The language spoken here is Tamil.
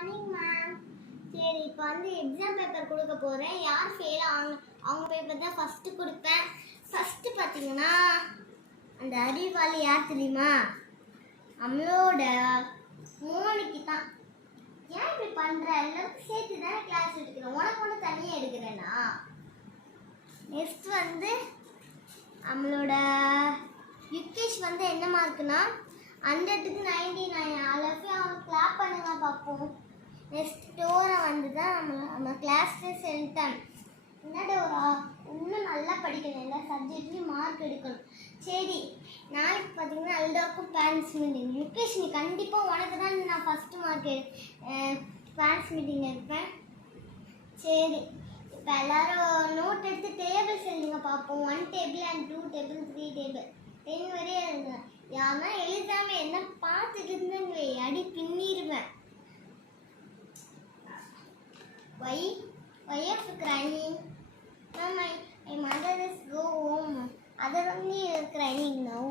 Morning ma'am. சரி, இப்போ வந்து எக்ஸாம் பேப்பர் கொடுக்க போகிறேன். யார் ஃபெயில் அவங்க பேப்பர் தான் ஃபஸ்ட்டு கொடுப்பேன். ஃபஸ்ட்டு பார்த்தீங்கன்னா அந்த அறிவாளி யார் தெரியுமா? நம்மளோட மோனிக்கு தான். ஏன் இப்படி பண்ணுற? எல்லாருக்கும் சேர்த்து தானே கிளாஸ் எடுக்கிறேன், உனக்கு ஒன்று தனியாக எடுக்கிறேன்னா? நெக்ஸ்ட் வந்து நம்மளோட யுகேஷ் வந்து என்ன மார்க்குன்னா 100க்கு 99. அளவுக்கு அவன் கிளாப் பண்ணுங்க பார்ப்போம். நெக்ஸ்ட் டோரா வந்து தான் நம்ம கிளாஸ்ல சென்டன். என்ன டோரா, இன்னும் நல்லா படிக்கணும், எல்லா சப்ஜெக்ட்லையும் மார்க் எடுக்கணும். சரி, நாளைக்கு பார்த்தீங்கன்னா எல்லாருக்கும் பேரண்ட்ஸ் மீட்டிங். யுகேஷ், நீ கண்டிப்பாக உனக்கு தான் நான் ஃபஸ்ட்டு மார்க் பேரண்ட்ஸ் மீட்டிங் எடுப்பேன். சரி, இப்போ எல்லாரும் நோட் எடுத்து டேபிள்ஸ் எழுதுங்க பார்ப்போம். 1 டேபிள் அண்ட் 2 டேபிள் 3 டேபிள் 10 வரையும் எழுதுங்க. யாருன்னா எழுதாம என்ன பார்த்துட்டு இருந்தேன்னு அடி பின்னிடுவேன். Why are you crying? Mom, my mother is go home. Other only crying now.